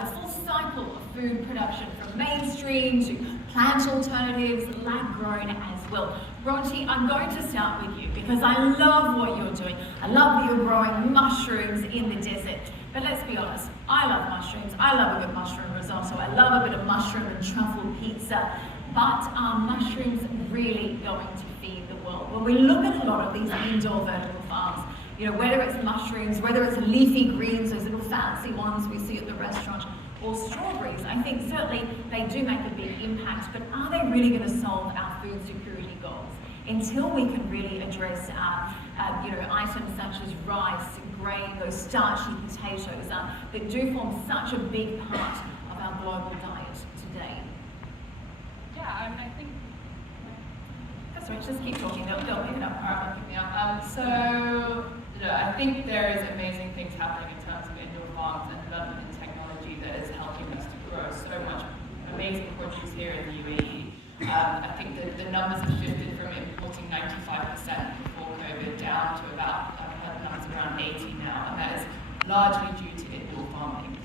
the full cycle of food production from mainstream to plant alternatives, lab-grown as well. Bronte, I'm going to start with you because I love what you're doing. I love that you're growing mushrooms in the desert. But let's be honest, I love mushrooms. I love a good mushroom risotto. I love a bit of mushroom and truffle pizza. But are mushrooms really going to feed the world? When we look at a lot of these indoor vertical farms, whether it's mushrooms, whether it's leafy greens, those little fancy ones we see at the restaurant, or strawberries, I think certainly they do make a big impact, but are they really going to solve our food security goals? Until we can really address items such as rice, grain, those starchy potatoes that do form such a big part of our global diet today. Yeah, I think... That's right, just keep talking, they'll pick it up. All right, pick me up. I think there is amazing things happening in terms of indoor farms and development in technology that is helping us to grow so much amazing produce here in the UAE. I think that the numbers have shifted from importing 95% before COVID down to about, I've heard numbers around 80 now, and that is largely due to indoor farming.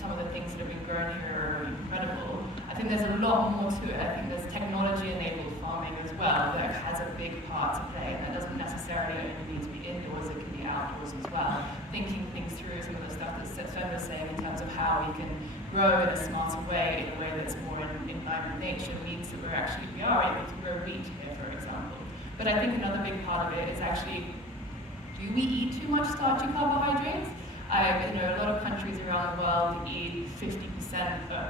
Some of the things that have been grown here are incredible. I think there's a lot more to it. I think there's technology-enabled farming as well that has a big part to play, and that doesn't necessarily only need to be indoors, it can be outdoors as well. Thinking things through, some of the stuff that Sven was saying in terms of how we can grow in a smarter way, in a way that's more in line with nature, means that we are able to grow wheat here, for example. But I think another big part of it is actually, do we eat too much starchy carbohydrates? A lot of countries around the world eat 50%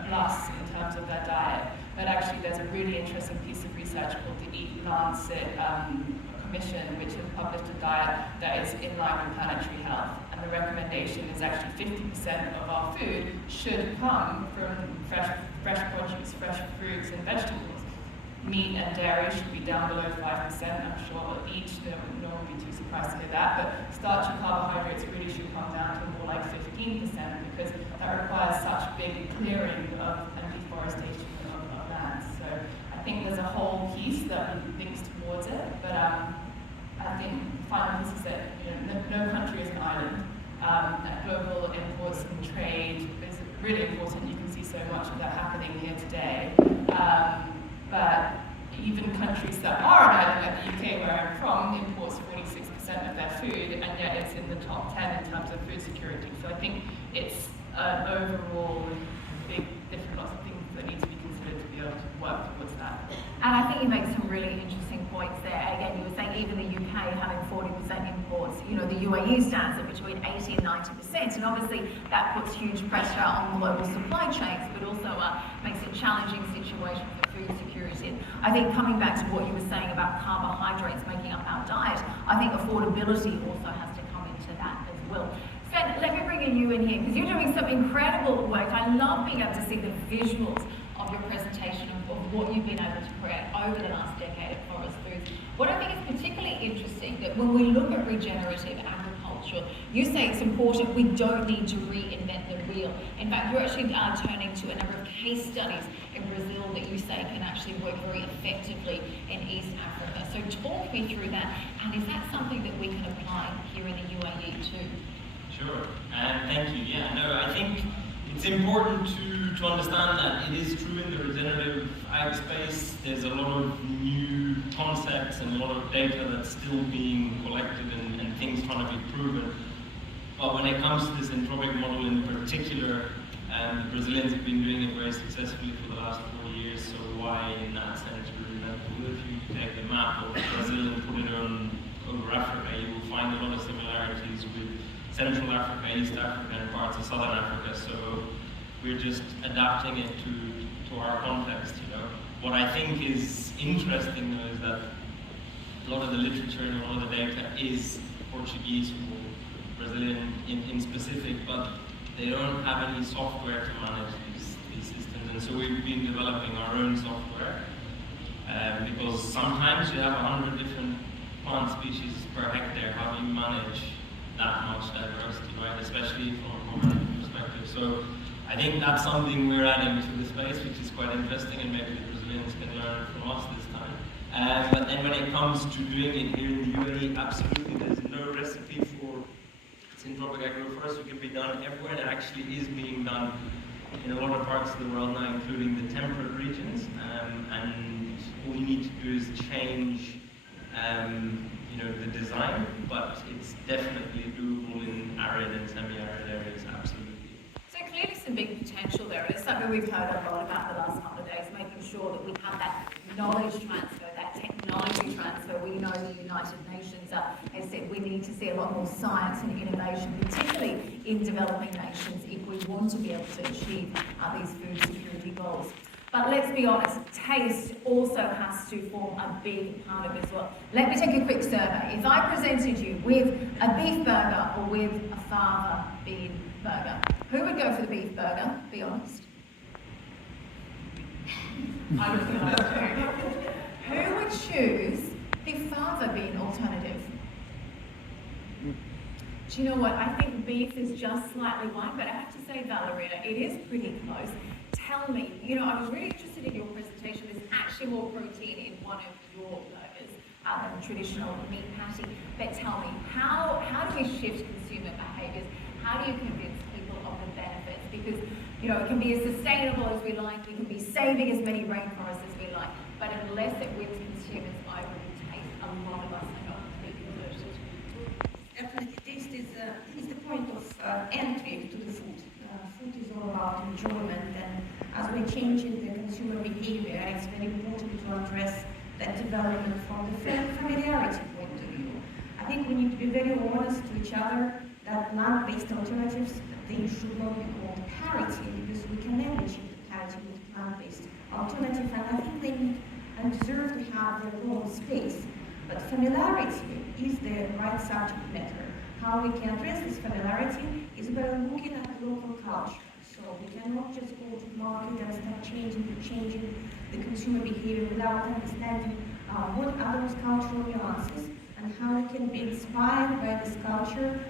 plus in terms of their diet, but actually there's a really interesting piece of research called the Eat Lancet Commission, which has published a diet that is in line with planetary health, and the recommendation is actually 50% of our food should come from fresh produce, fresh fruits and vegetables. Meat and dairy should be down below 5%, I'm sure each, no one would be too surprised to hear that, but starch and carbohydrates really should come down to more like 15% because that requires such big clearing and deforestation of land. So I think there's a whole piece that links towards it, but I think the final piece is that no country is an island. Global imports and trade is really important. You can see so much of that happening here today. But even countries that are an island, like the UK, where I'm from, imports 46% of their food, and yet it's in the top 10 in terms of food security. So I think it's an overall big, different lots of things that need to be considered to be able to work towards that. And I think you make some really interesting points there. Again, you were saying even the UK having 40% imports, the UAE stands at between 80 and 90%, and obviously that puts huge pressure on global supply chains, but also makes it a challenging situation for food security. I think coming back to what you were saying about carbohydrates making up our diet, I think affordability also has to come into that as well. Sven, let me bring you in here, because you're doing some incredible work. I love being able to see the visuals of your presentation of what you've been able to create over the last decade at Forest Foods. What I think is particularly interesting, that when we look at regenerative agriculture, you say it's important, we don't need to reinvent the wheel. In fact, you're actually turning to a number of case studies in Brazil that you say can actually work very effectively in East Africa. So talk me through that, and is that something that we can apply here in the UAE too? Sure, and thank you. Yeah, no, I think it's important to understand that it is true in the regenerative ag space. There's a lot of new concepts and a lot of data that's still being collected and things trying to be proven. But when it comes to this entropic model in particular, the Brazilians have been doing it very successfully for the last 40 years, so why in that sense reinvent the wheel? If you take the map of Brazil and put it over Africa, you will find a lot of similarities with Central Africa, East Africa, and parts of Southern Africa. So we're just adapting it to our context. What I think is interesting though is that a lot of the literature and a lot of the data is Portuguese or Brazilian in specific, but they don't have any software to manage these systems, and so we've been developing our own software because sometimes you have 100 different plant species per hectare. How do you manage that much diversity, right? Especially from a management perspective. So I think that's something we're adding to the space, which is quite interesting, and maybe the Brazilians can learn from us this time. But then when it comes to doing it here in the UAE, absolutely, there's no recipe for syntropic agroforestry can be done everywhere, and it actually is being done in a lot of parts of the world now, including the temperate regions. And all you need to do is change, the design, but it's definitely doable in arid and semi-arid areas, absolutely. So clearly some big potential there. It's something we've heard a lot about the last couple of days, making sure that we have that knowledge transfer, that technology transfer. We know the United Nations has said we need to see a lot more science and innovation, particularly in developing nations, if we want to be able to achieve these food security goals. But let's be honest, taste also has to form a big part of it as well. Let me take a quick survey. If I presented you with a beef burger or with a fava bean burger, who would go for the beef burger? Be honest. I would feel like too. Who would choose the fava bean alternative? Do you know what? I think beef is just slightly white, but I have to say, Valeria, it is pretty close. Tell me, I was really interested in your presentation. There's actually more protein in one of your burgers than traditional meat patty. But tell me, how do we shift consumer behaviours? How do you convince people of the benefits? Because, it can be as sustainable as we like, we can be saving as many rainforests as we like, but unless it wins consumers over the taste, a lot of us are not completely converted. Definitely, taste is the point of entry to the food. Food is all about enjoyment, and as we're changing the consumer behavior, it's very important to address that development from the familiarity point of view. I think we need to be very honest to each other that plant-based alternatives, they should not be called parity, because we can never achieve parity with plant-based alternatives, and I think they need and deserve to have their own space. But familiarity is the right subject matter. How we can address this familiarity is by looking at local culture. So we cannot just go to the market and start changing the consumer behavior without understanding what are those cultural nuances and how we can be inspired by this culture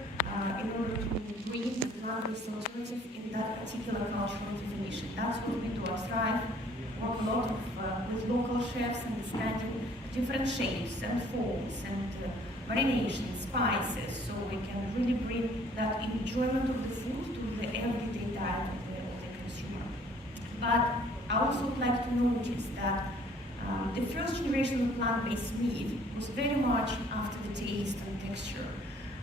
in order to bring the plant-based alternative in that particular cultural definition. That's what we do at Thrive. Work a lot with local chefs, understanding different shapes and forms and marinations, spices, so we can really bring that enjoyment of the food to the everyday diet of the consumer. But I also would like to notice that the first generation of plant-based meat was very much after the taste and texture,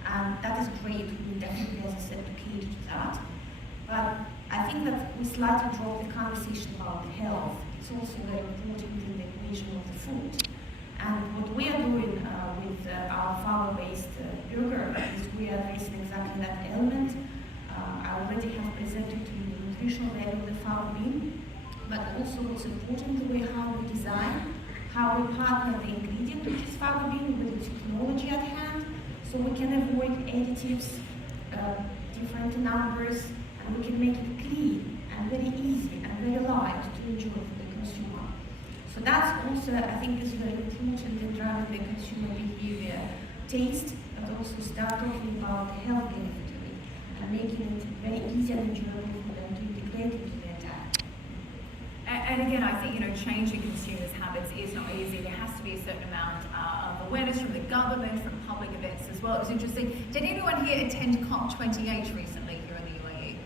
and that is great. We definitely, as I said, to cater to that. But I think that we slightly dropped the conversation about the health. It's also very important in the equation of the food. And what we are doing with our fava-based burger is we are addressing exactly that element. I already have presented to you the nutritional value of the fava bean, but also what's important, the way how we design, how we partner the ingredient, which is fava bean, with the technology at hand, so we can avoid additives, different numbers, and we can make it clean and very easy and very light to enjoy for the consumer. So that's also, I think, is very important in driving the consumer behavior, taste, but also start talking about the health benefit of it and making it very easy and enjoyable for them to integrate into their diet. And again, I think, changing consumers' habits is not easy. There has to be a certain amount of awareness from the government, from public events as well. It was interesting. Did anyone here attend COP28 recently here in the UAE?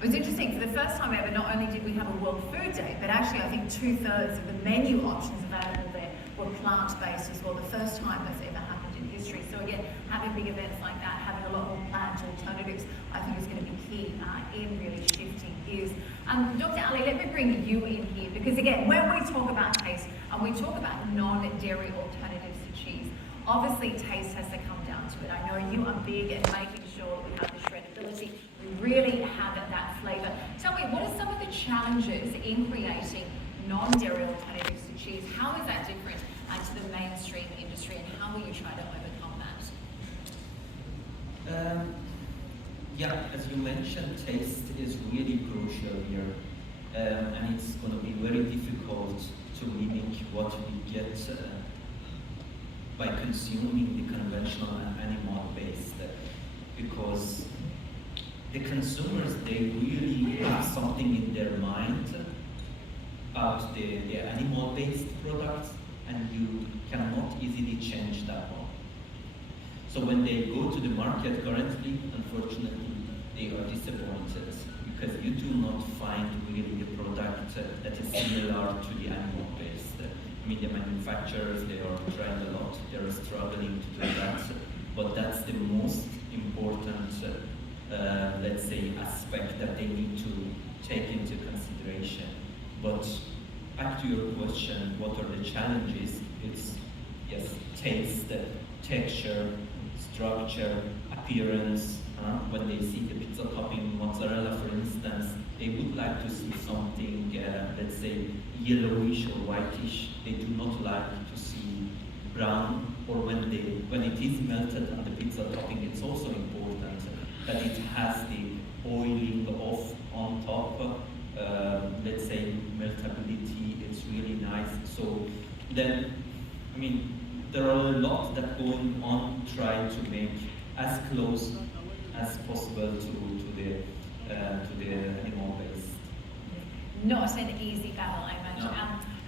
It was interesting. For the first time ever, not only did we have a World Food Day, but actually I think 2/3 of the menu options available there were plant-based as well. The first time that's ever happened in history. So again, having big events like that, having a lot more plant alternatives, I think is going to be key in really shifting gears. Dr. Ali, let me bring you in here, because again, when we talk about taste and we talk about non-dairy alternatives to cheese, obviously taste has to come down to it. I know you are big at making sure we have the shreddability, we really have that flavour. Tell me, what are some of the challenges in creating non-dairy alternatives to cheese? How is that different to the mainstream industry, and how will you try to overcome that? Yeah, as you mentioned, taste is really crucial here, and it's going to be very difficult to mimic what we get by consuming the conventional animal-based, because the consumers, they really have something in their mind about the animal-based products, and you cannot easily change that one. So when they go to the market currently, unfortunately, they are disappointed because you do not find really a product that is similar to the animal-based. I mean, the manufacturers, they are trying a lot, they are struggling to do that, but that's the most important, let's say, aspect that they need to take into consideration. But back to your question, what are the challenges? It's, yes, taste, texture, structure, appearance. When they see the pizza topping mozzarella, for instance, they would like to see something, let's say, yellowish or whitish. They do not like to see brown, or when it is melted on the pizza topping, it's also important that it has the oiling off on top. Let's say meltability, it's really nice. So then, I mean, there are a lot that going on trying to make as close as possible to the animal based. Not an easy battle, I imagine. No.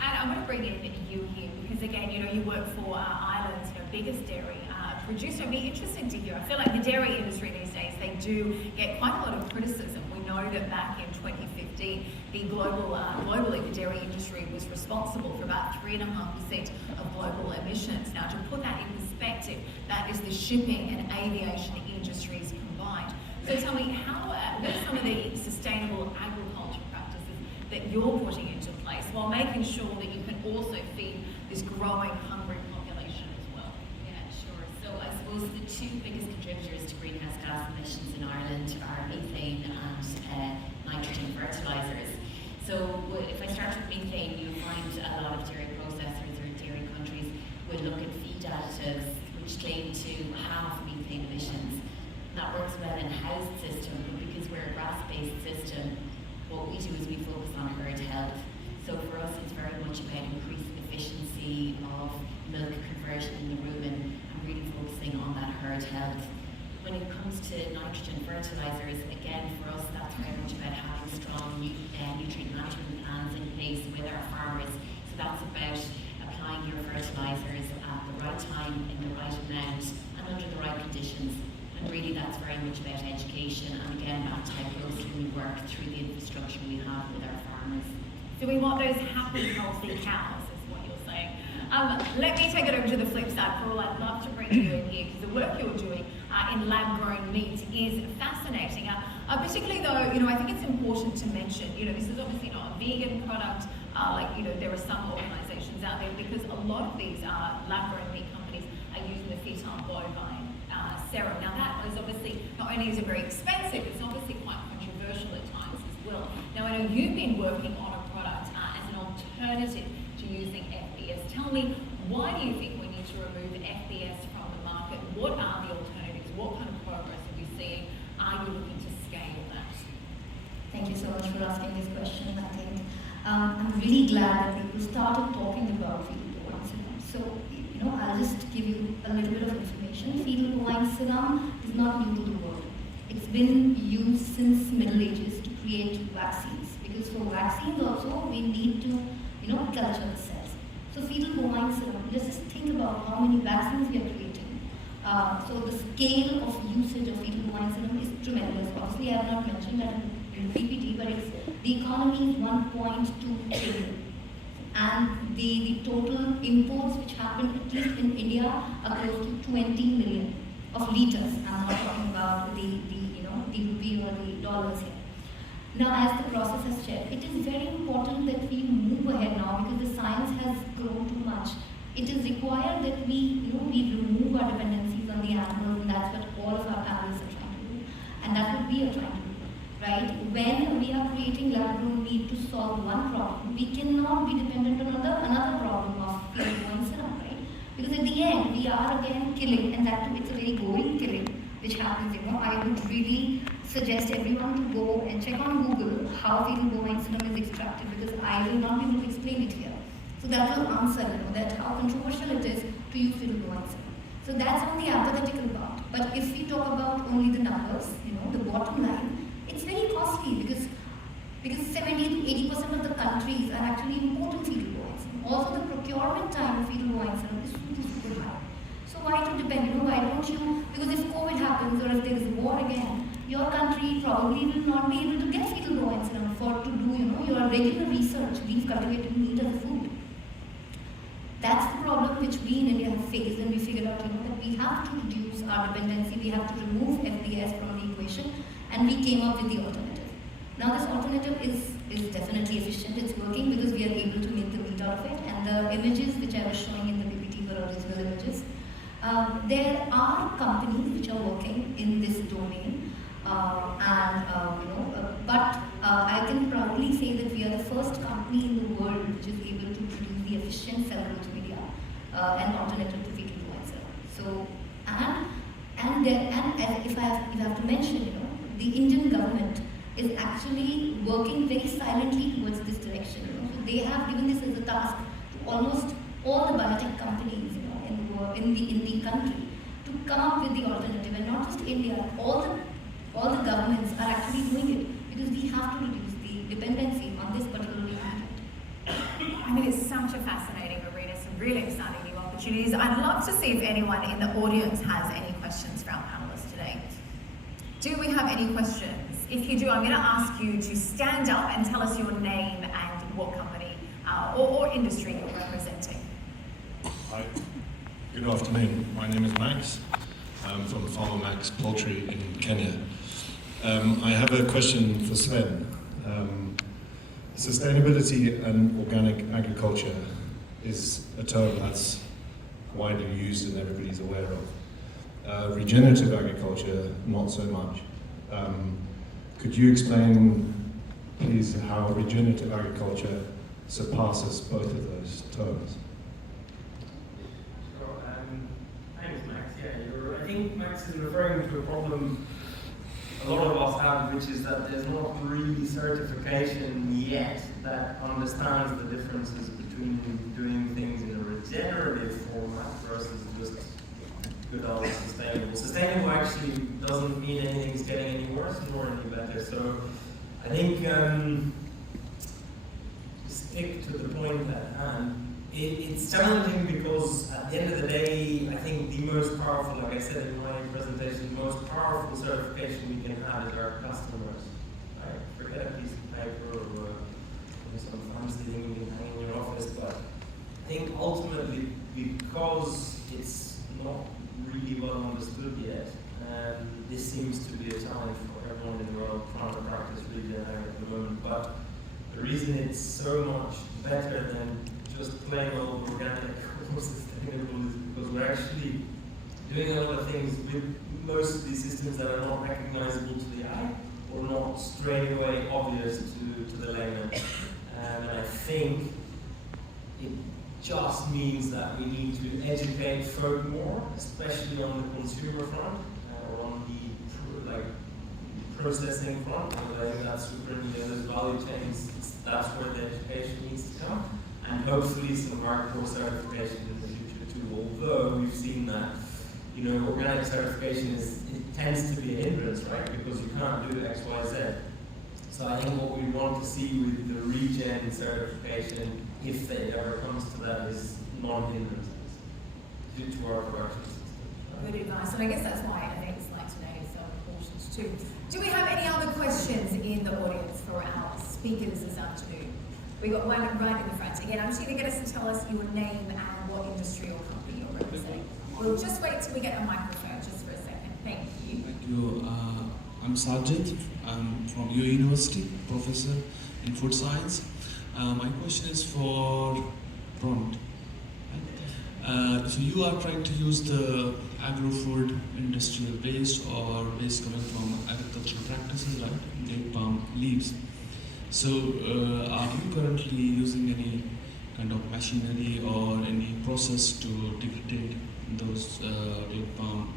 And I'm going to bring in you here because again, you work for Ireland's biggest dairy producer. I'd be interested to hear. I feel like the dairy industry these days, they do get quite a lot of criticism. We know that back in 2015, the globally the dairy industry was responsible for about 3.5% of global emissions. Now, to put that in perspective, that is the shipping and aviation industries combined. So tell me, what are some of the sustainable agriculture practices that you're putting into place while making sure that you can also feed this growing hungry population as well? Yeah, sure. So I suppose the two biggest contributors to greenhouse gas emissions in Ireland are methane and nitrogen fertilisers. So if I start with methane, you'll find a lot of dairy processors or dairy countries will look at feed additives which claim to have methane emissions. That works well in a housed system, but because we're a grass-based system, what we do is we focus on herd health. So for us, it's very much about increasing efficiency of milk conversion in the rumen and really focusing on that herd health. When it comes to nitrogen fertilisers, again, for us, that's very much about having strong nutrient management plans in place with our farmers. So that's about applying your fertilisers at the right time, in the right amount, and under the right conditions. And really that's very much about education, and again, that's how closely we work through the infrastructure we have with our farmers. So we want those happy, healthy cows, is what you're saying. Let me take it over to the flip side. Paul, I'd love to bring you in here because the work you're doing in lab-grown meat is fascinating. Particularly though, I think it's important to mention, this is obviously not a vegan product, there are some organizations out there because a lot of these lab-grown meat companies are using the fetal bovine serum. Now that is obviously, not only is it very expensive, it's obviously quite controversial at times as well. Now I know you've been working on a product as an alternative to using FBS. Tell me, why do you think we need to remove FBS from the market? What are the alternatives? What kind of progress are we seeing? Are you looking to scale that? Thank you so much for asking this question. I think I'm really glad that people started talking about fetal bovine serum. So, I'll just give you a little bit of information. Fetal bovine serum is not new to the world. It's been used since Middle Ages to create vaccines. Because for vaccines also, we need to, culture the cells. So fetal bovine serum, let's just think about how many vaccines we are creating. So the scale of usage of fetal bovine serum is tremendous. Obviously, I have not mentioned that in PPT, but the economy is 1.2 trillion. And the total imports which happen, at least in India, are close to 20 million of liters. I'm not talking about the rupee or the dollars here. Now, as the process has checked, it is very important that we move ahead now because the science has grown too much. It is required that we remove our dependencies on the animals, and that's what all of our panelists are trying to do. And that's what we are trying to do. Right? When we are creating lab-grown meat to solve one problem, we cannot be dependent on another problem of fetal bovine serum, right? Because at the end, we are again killing, and that too, it's a very boring killing, which happens, I would really suggest everyone to go and check on Google how fetal bovine serum is extracted, because I will not be able to explain it here. So that will answer, that how controversial it is to use fetal bovine serum. So that's on the hypothetical part. But if we talk about only the numbers, the bottom line, it's very costly because 70 to 80% of the countries are actually importing fetal bovine serum. Also, the procurement time of fetal bovine serum is super high. So why to depend? Why don't you your country probably will not be able to get fetal bovine serum for to do your regular research, beef cultivated meat as a food. That's the problem which we in India have faced, and we figured out that we have to reduce our dependency, we have to remove FDS from the equation, and we came up with the alternative. Now this alternative is definitely efficient, it's working because we are able to make the meat out of it, and the images which I was showing in the PPT were original images. There are companies which are working in this domain, but I can proudly say that we are the first company in the world which is able to produce the efficient cell growth media, an alternative to fetal bovine serum. So, if I have to mention, the Indian government is actually working very silently towards this direction. So they have given this as a task to almost all the biotech companies, in the country, to come up with the alternative, and not just India. All the governments are actually doing it because we have to reduce the dependency on this particular ingredient. I mean, it's such a fascinating arena, some really exciting new opportunities. I'd love to see if anyone in the audience has any questions for our panelists today. Do we have any questions? If you do, I'm going to ask you to stand up and tell us your name and what company or industry you're representing. Hi. Good afternoon. My name is Max. I'm from Farmer Max Poultry in Kenya. I have a question for Sven. Sustainability and organic agriculture is a term that's widely used and everybody's aware of. Regenerative agriculture, not so much. Could you explain, please, how regenerative agriculture surpasses both of those terms? Thanks, Max. Yeah, I think Max is referring to a problem a lot of us have, which is that there's not really certification yet that understands the differences between doing things in a regenerative format versus just good old sustainable. Sustainable actually doesn't mean anything's getting any worse nor any better. So I think to stick to the point at hand, it's challenging because at the end of the day, I think the most powerful, like I said in my presentation, the most powerful certification we can have is our customers. Right? Forget a piece of paper or some fancy thing you can hang in your office, but I think ultimately because it's not really well understood yet, and this seems to be a challenge for everyone in the world trying to practice regen at the moment, but the reason it's so much better than just plain old organic or sustainable is because we're actually doing a lot of things with most of these systems that are not recognizable to the eye or not straight away obvious to the layman. And I think it just means that we need to educate folk more, especially on the consumer front or on the processing front. And I think that's super needed. Those value chains, that's where the education needs to come. And hopefully some hardcore certification in the future too. Although we've seen that, organic certification it tends to be a hindrance, right? Because you can't do X, Y, Z. So I think what we want to see with the regen certification, if it ever comes to that, is non-hindrances due to our production system. Good advice, and I guess that's why events like today is so important too. Do we have any other questions in the audience for our speakers this afternoon? We got one right in the front. Again, I'm just going to get us to tell us your name and what industry or company you're representing. We'll just wait till we get a microphone just for a second. Thank you. Thank you. I'm Sajid. I'm from your university, professor in food science. My question is for Prompt. So you are trying to use the agro-food industrial waste or waste coming from agricultural practices, right? Date palm leaves. So are you currently using any kind of machinery or any process to degrade those date palm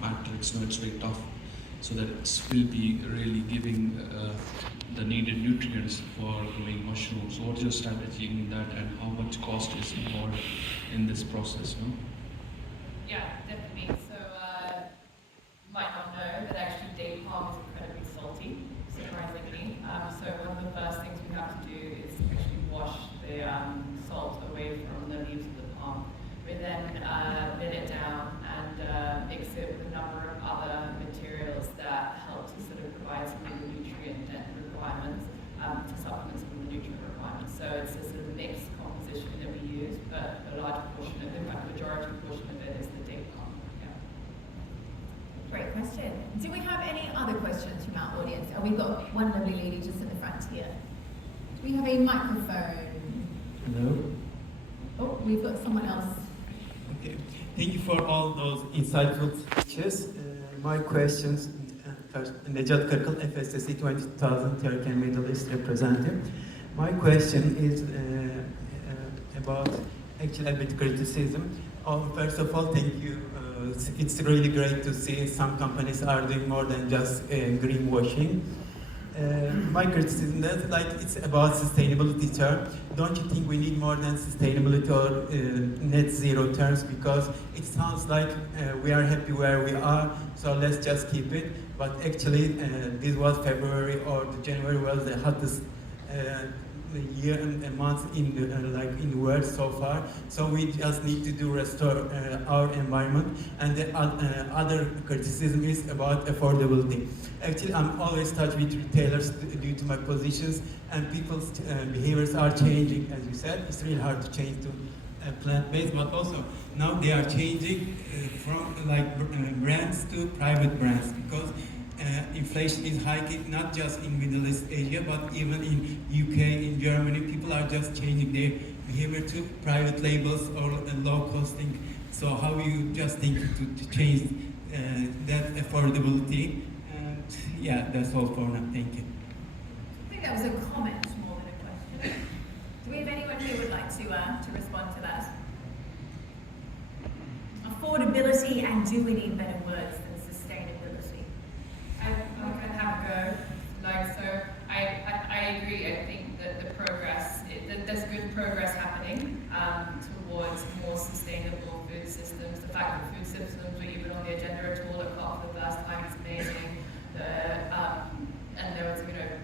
matrix when it's very tough, so that it will be really giving the needed nutrients for growing mushrooms? So what's your strategy in that, and how much cost is involved in this process? No? Yeah, definitely. So you might not know that actually date palm is incredibly salty, surprisingly. So one of the first things we have to do is actually wash the salt away from the leaves of the palm. We then bin it down and mix it with a number of other materials that help to we've got one lovely lady just in the front here. Do we have a microphone? Hello. Oh, we've got someone else. Okay. Thank you for all those insightful speeches. My questions, first, Necat Kırkıl, FSSC 20,000 Turkey and Middle East representative. My question is about actually a bit criticism. First of all, thank you. It's really great to see some companies are doing more than just greenwashing. My criticism is like it's about sustainability term. Don't you think we need more than sustainability or net zero terms? Because it sounds like we are happy where we are, so let's just keep it. But actually, this was February or January was the hottest year and month in the world so far. So we just need to restore our environment. And the other criticism is about affordability. Actually, I'm always touched with retailers due to my positions, and people's behaviors are changing. As you said, it's really hard to change to plant-based, but also now they are changing from brands to private brands, because inflation is hiking not just in Middle East Asia, but even in UK, in Germany. People are just changing their behavior to private labels or low costing. So how you just think to change that affordability? And yeah, that's all for now. Thank you. I think that was a comment more than a question. Do we have anyone who would like to respond to that? Affordability, and do we need better words than sustainability? I can have a go. I agree. I think that the progress, there's good progress happening towards more sustainable food systems. The fact that food systems were even on the agenda at all at COP for the first time is amazing. And there was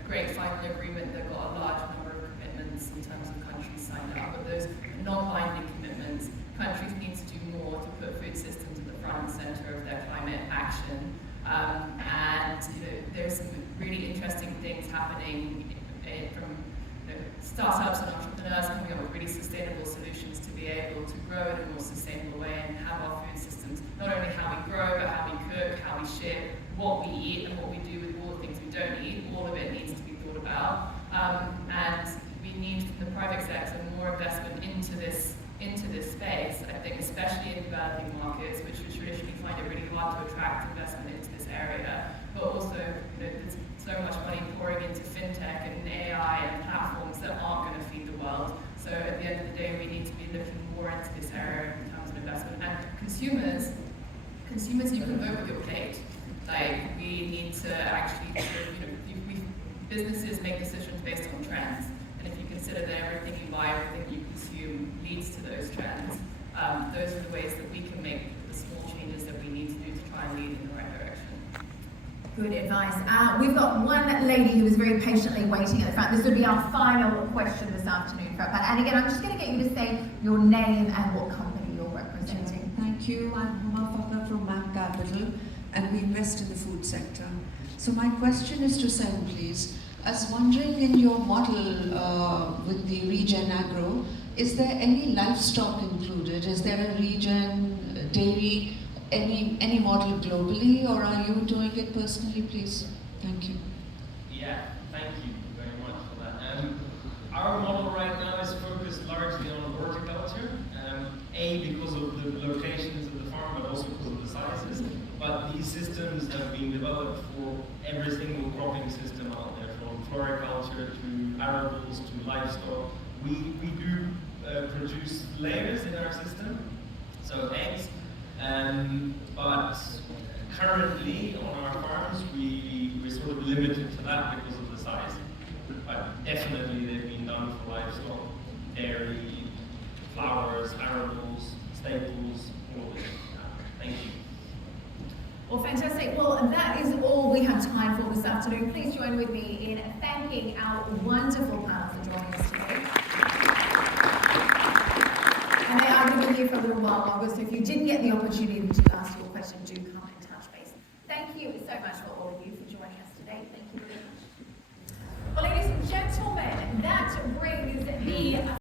great final agreement that got a large number of commitments in terms of countries signed up. But those non-binding commitments, countries need to do more to put food systems at the front and center of their climate action. And there's some really interesting things happening from startups and entrepreneurs coming up with really sustainable solutions to be able to grow in a more sustainable way and have our food systems, not only how we grow, but how we cook, how we ship, what we eat, and what we do with all the things we don't eat. All of it needs to be thought about. And we need, from the private sector, more investment into this space. I think especially in developing markets, which would traditionally find it really hard to attract investment into this area, but also there's so much money pouring into fintech and AI and platforms that aren't going to feed the world. So at the end of the day, we need to be looking more into this area in terms of investment. And consumers, you can vote with your plate. Like, we need to actually, businesses make decisions based on trends. And if you consider that everything you buy, everything you consume leads to those trends, those are the ways that we can make the small changes that we need to do to try and lead in the right direction. Good advice. We've got one lady who was very patiently waiting at the front. This would be our final question this afternoon. And again, I'm just going to get you to say your name and what company you're representing. Thank you. I'm Huma Fakhr from MAP Capital, and we invest in the food sector. So my question is to Sam, please. I was wondering, in your model with the regen agro, is there any livestock included? Is there a regen, dairy, any model globally, or are you doing it personally, please? Thank you. Yeah, thank you very much for that. Our model right now is focused largely on horticulture, because of the locations of the farm, but also because of the sizes. But these systems have been developed for every single cropping system out there, from floriculture to arables to livestock. We do produce layers in our system, so eggs, but currently on our farms we're sort of limited to that because of the size. But definitely they've been done for livestock, dairy, flowers, arables, staples, all of it. Thank you. Well, fantastic. Well, that is all we have time for this afternoon. Please join with me in thanking our wonderful panel for joining us today. And they are going to be here for a little while longer, so if you didn't get the opportunity to ask your